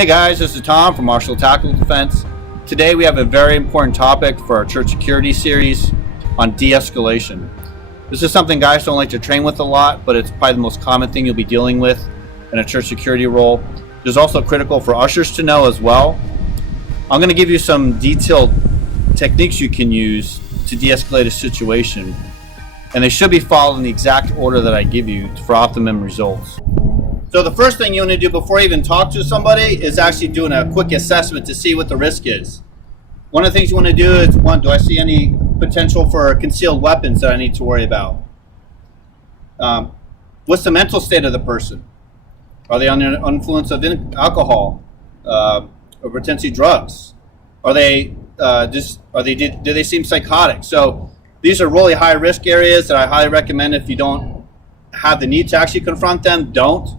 Hey guys, this is Tom from Marshall Tactical Defense. Today we have a very important topic for our church security series on de-escalation. This is something guys don't like to train with a lot, but it's probably the most common thing you'll be dealing with in a church security role. It's also critical for ushers to know as well. I'm going to give you some detailed techniques you can use to de-escalate a situation, and they should be followed in the exact order that I give you for optimum results. So the first thing you want to do before you even talk to somebody is actually doing a quick assessment to see what the risk is. One of the things you want to do is, one, do I see any potential for concealed weapons that I need to worry about? What's the mental state of the person? Are they under influence of alcohol or potentially drugs? Are they do they seem psychotic? So these are really high risk areas that I highly recommend. If you don't have the need to actually confront them, don't.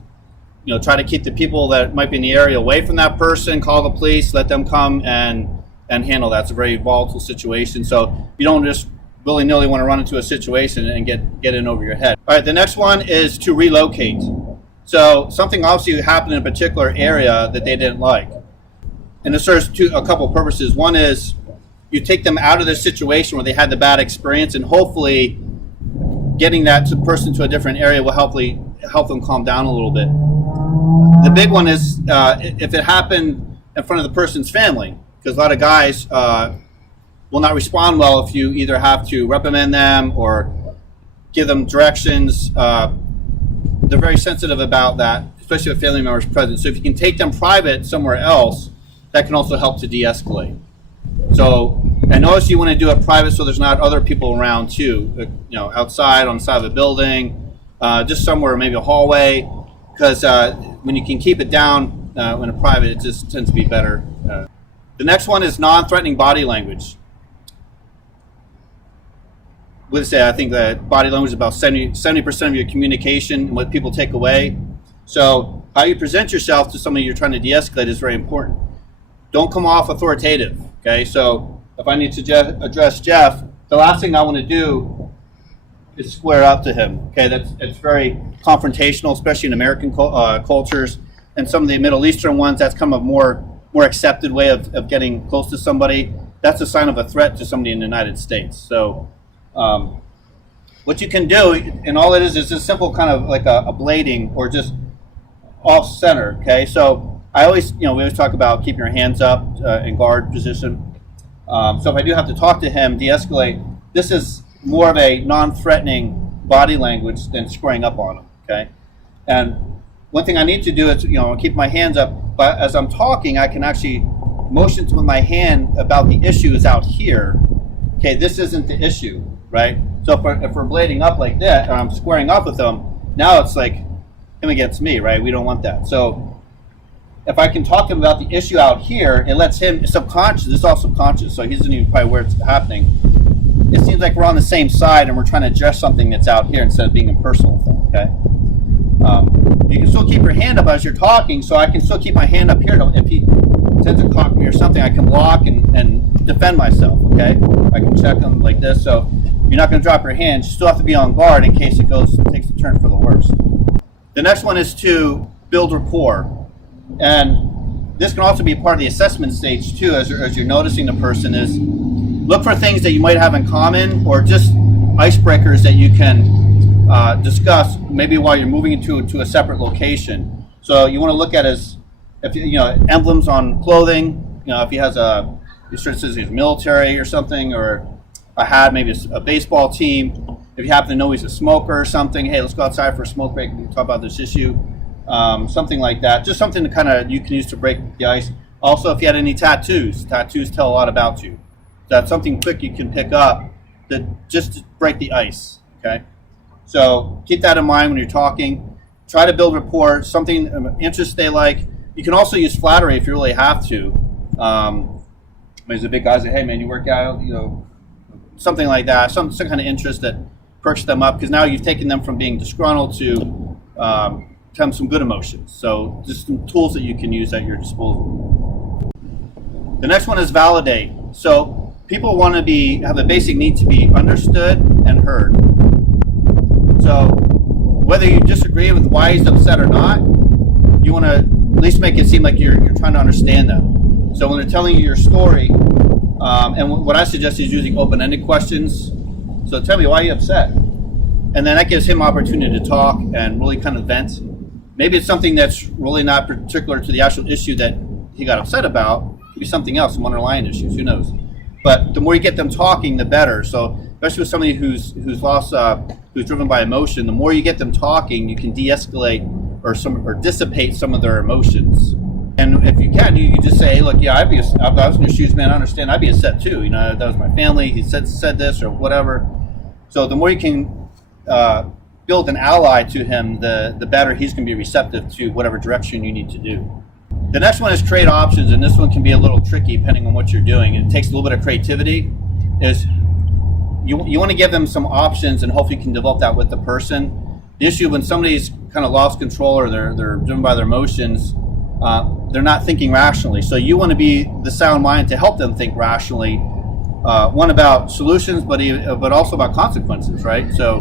Try to keep the people that might be in the area away from that person, call the police, let them come and handle that. It's a very volatile situation. So you don't just willy-nilly want to run into a situation and get in over your head. All right, the next one is to relocate. So something obviously happened in a particular area that they didn't like. And this serves a couple of purposes. One is you take them out of this situation where they had the bad experience, and hopefully getting that person to a different area will help them calm down a little bit. The big one is if it happened in front of the person's family, because a lot of guys will not respond well if you either have to reprimand them or give them directions. They're very sensitive about that, especially with family members present. So if you can take them private somewhere else, that can also help to de-escalate. So, and notice you want to do it private so there's not other people around too, outside, on the side of a building, just somewhere, maybe a hallway, because when you can keep it down when it's private, it just tends to be better. The next one is non-threatening body language. I think that body language is about 70% of your communication and what people take away. So how you present yourself to somebody you're trying to de-escalate is very important. Don't come off authoritative, okay? So if I need to address Jeff, the last thing I want to do is square up to him, okay? It's very confrontational, especially in American cultures, and some of the Middle Eastern ones, that's kind of a more accepted way of getting close to somebody. That's a sign of a threat to somebody in the United States. So what you can do, and all it is just simple kind of like a blading or just off center, okay? So we always talk about keeping your hands up in guard position. So if I do have to talk to him, de-escalate, this is more of a non-threatening body language than squaring up on him, okay? And one thing I need to do is, keep my hands up, but as I'm talking, I can actually motion with my hand about the issue is out here. Okay, this isn't the issue, right? So if we're blading up like that, or I'm squaring up with him, now it's like him against me, right? We don't want that. So if I can talk to him about the issue out here, it lets him, subconscious, this is all subconscious, so he doesn't even probably where it's happening. It seems like we're on the same side and we're trying to address something that's out here instead of being impersonal with him, okay? You can still keep your hand up as you're talking, so I can still keep my hand up here. If he tends to cock me or something, I can block and defend myself, okay? I can check him like this, so you're not going to drop your hand. You still have to be on guard in case it takes a turn for the worse. The next one is to build rapport. And this can also be part of the assessment stage too, as you're noticing the person, is look for things that you might have in common or just icebreakers that you can discuss maybe while you're moving to a separate location. So you want to look at emblems on clothing. If he has it says he's military or something, or a hat, maybe a baseball team. If you happen to know he's a smoker or something, hey, let's go outside for a smoke break and talk about this issue. Something like that. Just something to you can use to break the ice. Also, if you had any tattoos tell a lot about you. That's something quick you can pick up just to break the ice, okay? So keep that in mind when you're talking. Try to build rapport, something interest they like. You can also use flattery if you really have to. There's a big guy say, hey man, you work out, something like that, some kind of interest that perks them up, because now you've taken them from being disgruntled to some good emotions. So just some tools that you can use at your disposal. The next one is validate. So people want to have a basic need to be understood and heard. So whether you disagree with why he's upset or not, you want to at least make it seem like you're trying to understand them. So when they're telling you your story, and what I suggest is using open-ended questions. So tell me, why are you upset? And then that gives him opportunity to talk and really kind of vent. Maybe it's something that's really not particular to the actual issue that he got upset about. It could be something else, some underlying issues, who knows? But the more you get them talking, the better. So especially with somebody who's driven by emotion, the more you get them talking, you can de-escalate or dissipate some of their emotions. And if you can, you just say, hey, look, yeah, if I was in your shoes, man, I understand, I'd be upset too. You know, that was my family, he said this or whatever. So the more you can build an ally to him, the better he's going to be receptive to whatever direction you need to do. The next one is create options, and this one can be a little tricky depending on what you're doing. It takes a little bit of creativity. Is you want to give them some options, and hopefully you can develop that with the person. The issue when somebody's kind of lost control or they're driven by their emotions, they're not thinking rationally. So you want to be the sound mind to help them think rationally. One about solutions, but also about consequences, right? So,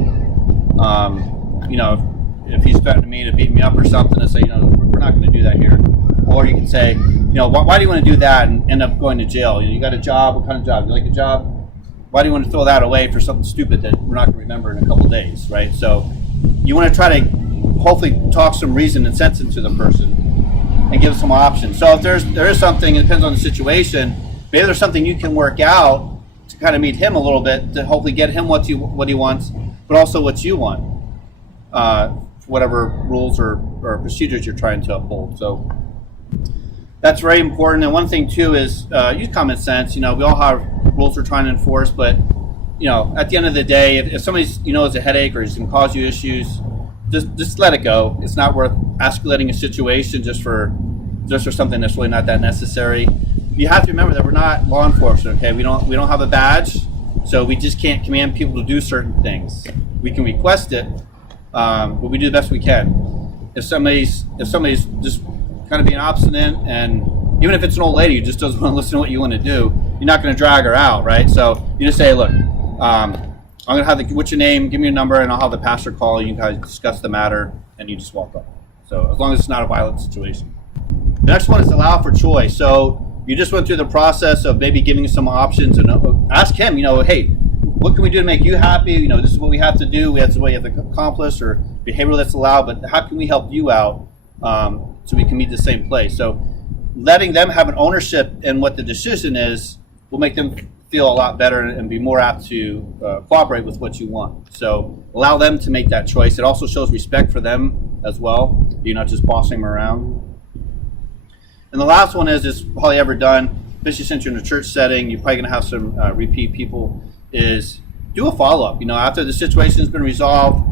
you know, if he's threatening me to beat me up or something, and say, you know, we're not going to do that here. Or you can say, you know, why do you want to do that and end up going to jail? You got a job? What kind of job? You like a job? Why do you want to throw that away for something stupid that we're not going to remember in a couple of days, right? So you want to try to hopefully talk some reason and sense into the person and give some options. So if there is something, it depends on the situation, maybe there's something you can work out to kind of meet him a little bit to hopefully get him what he wants, but also what you want, whatever rules or procedures you're trying to uphold. So that's very important. And one thing too is use common sense. You know, we all have rules we're trying to enforce, but you know, at the end of the day, if somebody's, you know, has a headache or is going to cause you issues, just let it go. It's not worth escalating a situation just for something that's really not that necessary. You have to remember that we're not law enforcement. Okay, we don't have a badge, so we just can't command people to do certain things. We can request it, but we do the best we can. If somebody's just kind of being obstinate, and even if it's an old lady who just doesn't want to listen to what you want to do, you're not going to drag her out, right? So you just say, look, I'm going to have what's your name? Give me your number, and I'll have the pastor call. You guys discuss the matter, and you just walk up. So as long as it's not a violent situation. The next one is allow for choice. So you just went through the process of maybe giving some options, and ask him, you know, hey, what can we do to make you happy? You know, this is what we have to do. This is what you have to accomplish, or behavior that's allowed. But how can we help you out? So we can meet the same place. So letting them have an ownership in what the decision is will make them feel a lot better and be more apt to cooperate with what you want. So allow them to make that choice. It also shows respect for them as well. You're not just bossing them around. And the last one is probably ever done, especially since you're in a church setting, you're probably going to have some repeat people, is do a follow-up. You know, after the situation has been resolved,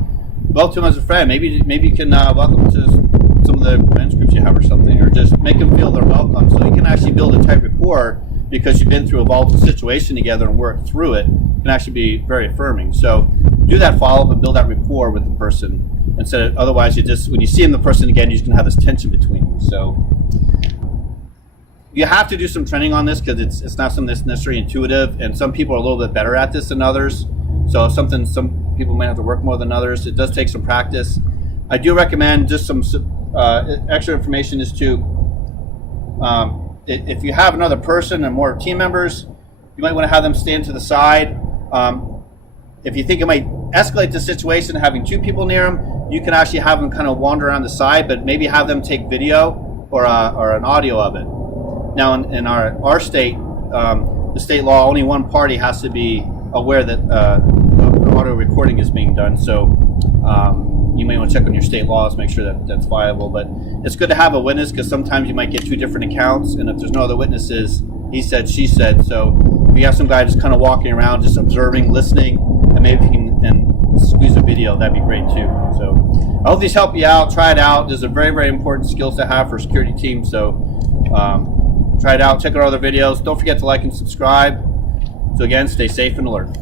welcome to him as a friend. Maybe you can welcome to some of the men's groups you have or something, or just make them feel they're welcome, so you can actually build a tight rapport because you've been through a volatile situation together and worked through it. It can actually be very affirming. So do that follow-up and build that rapport with the person, instead of, otherwise you just, when you see the person again, you're just going to have this tension between you. So you have to do some training on this because it's not something that's necessarily intuitive, and some people are a little bit better at this than others. So some people might have to work more than others. It does take some practice. I do recommend just some extra information is to, if you have another person and more team members, you might want to have them stand to the side. If you think it might escalate the situation, having two people near them, you can actually have them kind of wander around the side, but maybe have them take video or an audio of it. Now in our state, the state law, only one party has to be aware that audio recording is being done. So you may want to check on your state laws, make sure that that's viable. But it's good to have a witness because sometimes you might get two different accounts, and if there's no other witnesses, he said, she said. So if you have some guy just kind of walking around, just observing, listening, and maybe you can squeeze a video, that'd be great too. So I hope these help you out. Try it out. These are very, very important skills to have for security teams. So try it out. Check out our other videos. Don't forget to like and subscribe. So again, stay safe and alert.